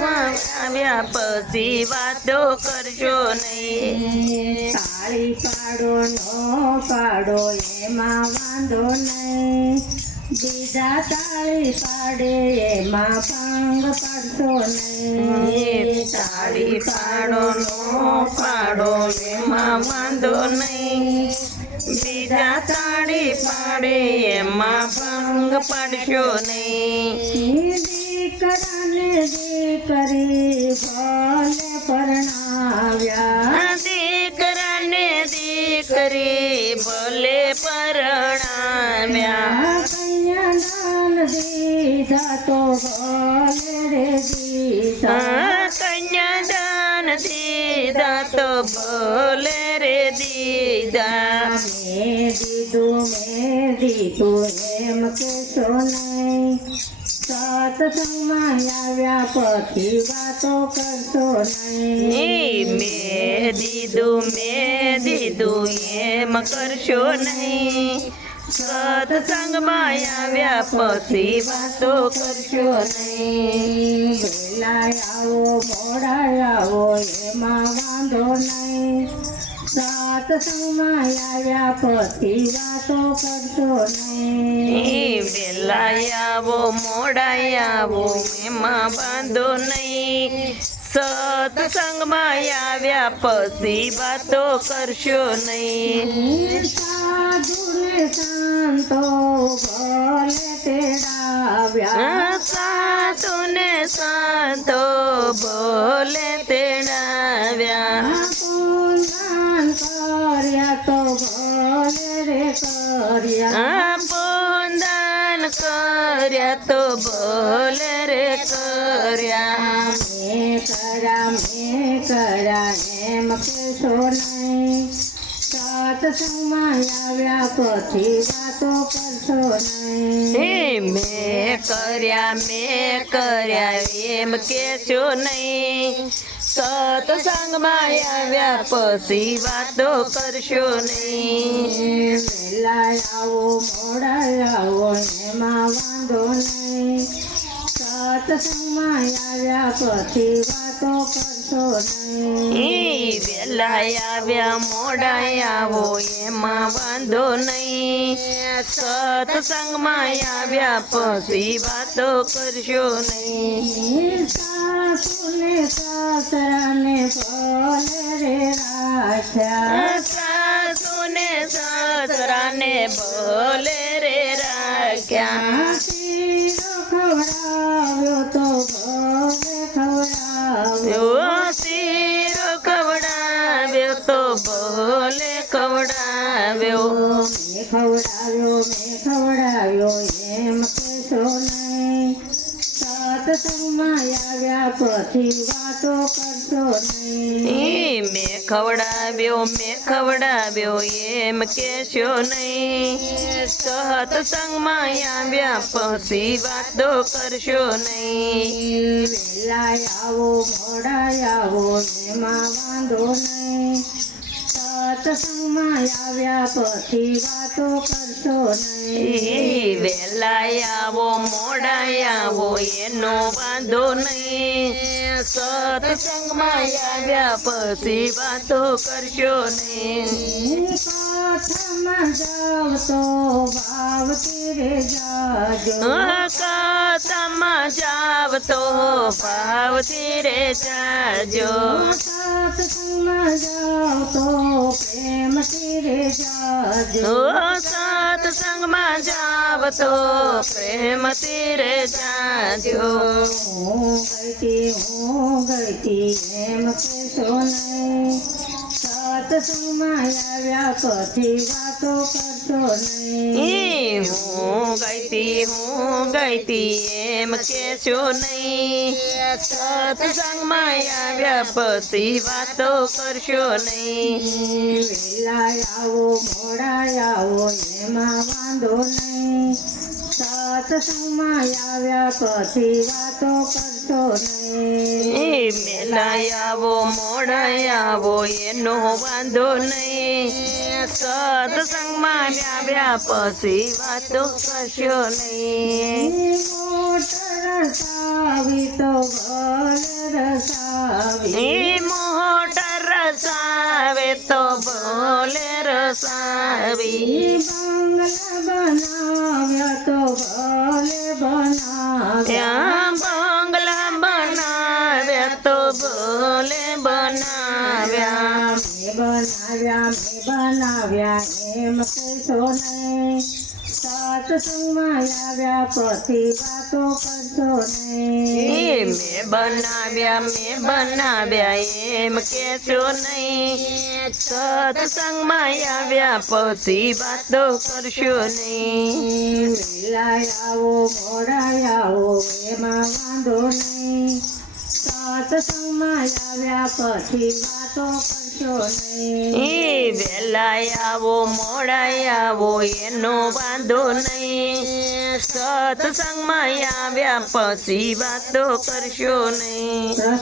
સત્સંગમાં આવ્યા પછી વાતો કરશો નહીં. તાળી પાડો નો પાડો એમાં વાંધો નહીં. બીજા તાળી પાડે એમાં ભંગ પાડશો નહીં. તાળી પાડો નો પાડો એમાં વાંધો નહીં. બીજા તાળી પાડે એમાં ભંગ પાડશો નહીં. દીકરાને દીકરી ભલે પરણાવ્યા. આ દીકરાને દીકરી ભલે પરણાવ્યા કન્યાદાન દીધા તો ભલે રે દીધા કન્યાદાન દીધા તો ભલે રે દીધા. મેં દીધું મેં દીધું એમ કે નહીં. સત્સંગમાં આવ્યા પછી વાતો કરશો નહીં મેં દીધું મેં દીધું એમ કરશો નહીં સત્સંગમાં આવ્યા પછી વાતો કરશો નહીં વેલા આવો મોડા આવો એમાં વાંધો નહીં સત્સંગમાં આવ્યા પછી વાતો કરશો નહીં એ વેલા આવો મોડા આવો એમાં બાંધો નહીં સત્સંગમાં આવ્યા પછી વાતો કરશો નહીં સાધુને સંતો તો બોલ રે કર્યા. મેં કર્યા મેં કર્યા એમ કહેશો નહીં સત્સંગમાં આવ્યા પછી વાતો કરશો નહીં મેં કર્યા મેં કર્યા એમ કેશો નહીં. સત્સંગમાં આવ્યા પછી વાતો કરશો નહીં. લાવો મોડા આવો સત્સંગમાં આવ્યા પછી વાતો કરશો નહીં વેલા આવ્યા મોડા આવો, એમાં વાંધો નહીં. સત્સંગમાં આવ્યા વાતો કરશો નહીં. સાસુને રાખ્યા. પછી વાતો મેં ખવડાવ્યો મેં ખવડાવ્યો, એમ કહેશો નહીં. સત્સંગમાં આવ્યા પછી વાતો કરશો નહીં. વેલા આવો મોડા આવો, એમાં વાંધો નહીં. સત્સંગમાં આવ્યા પછી વાતો કરશો નહીં. એ વેલા આવો મોડા આવો એનો વાંધો નહીં. સત્સંગમાં આવ્યા પછી વાતો કરશો નહીં. કાઠમાં જાવ તો ભાવ તેરે જાજો. કથામાં જાવ તો ભાવથી રે જાજો સત્સંગમાં જાવ તો પ્રેમથી રે જાજો સત્સંગમાં જાવ તો પ્રેમથી રે જાજો હું ગઈ હું ગઈ એમ કહેશો નહીં. આવ્યા પછી વાતો કરશો નહીં. હું ગઈતી હું ગઈતી એમ કેશો નહીં. સત્સંગમાં આવ્યા પછી વાતો કરશો નહીં. વેલા આવો મોડા આવો એમાં વાંધો નહીં. સત્સંગમાં આવ્યા પછી વાતો એનો વાંધો નહીં. સત્સંગમાં આવ્યા પછી વાતો કરશો નહીં. મોટર રસાવી તો મોટર રસાવે તો ભોલે રસાવી. બંગલા બના તો ભલે બનાવ્યા બંગલા બનાવ્યા તો ભલે બનાવ્યા. મેં બનાવ્યા મેં બનાવ્યા એમ કહેશો નહીં. સત્સંગમાં આવ્યા પછી વાતો કરશો એ નહીં મેં બનાવ્યા મેં બનાવ્યા, એમ કેશો નહીં. સત્સંગમાં આવ્યા, પછી વાતો કરશો નહીં. વેલા આવો એમાં વાંધો નહીં. સત્સંગમાં આવ્યા વાતો કરશો નહીં. એ મોડાયાવો એનો વાંધો નહીં. સત્સંગમાં આવ્યા પછી વાતો કરશો નહીં.